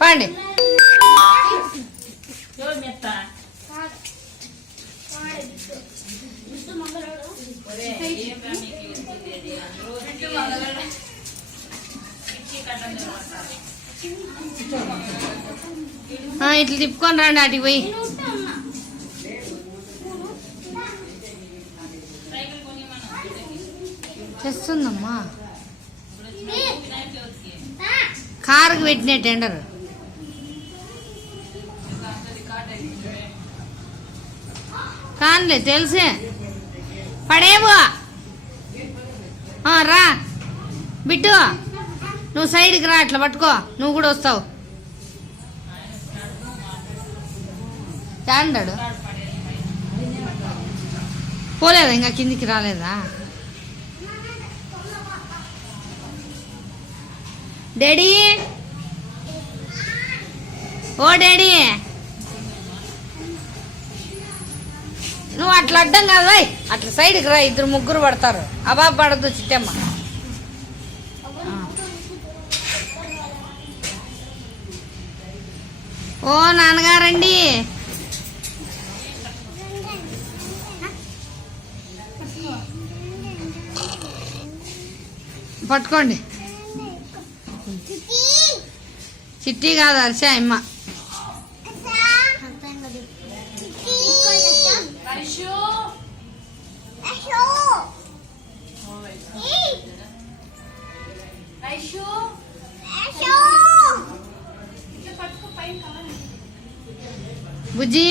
పండి ఇట్లా తిప్పుకొని రండి అటుకి పోయి. తెస్తుందమ్మా కారుకు పెట్టిన టెండర్. కానులే తెలిసే పడేవో. రా బిట్టు, నువ్వు సైడ్కి రా, అట్లా పట్టుకో, నువ్వు కూడా వస్తావు. చాండాడు పోలేదా, ఇంకా కిందికి రాలేదా? డాడీ, ఓ డాడీ, నువ్వు అట్లా అడ్డం కాదు, అట్లా సైడ్కి రా, ఇద్దరు ముగ్గురు పడతారు. అబా పడద్దు చిట్టమ్మ. ఓ నాన్నగారండి, పట్టుకోండి. చిట్టి కాదు అరిసా అమ్మ. బుజ్జి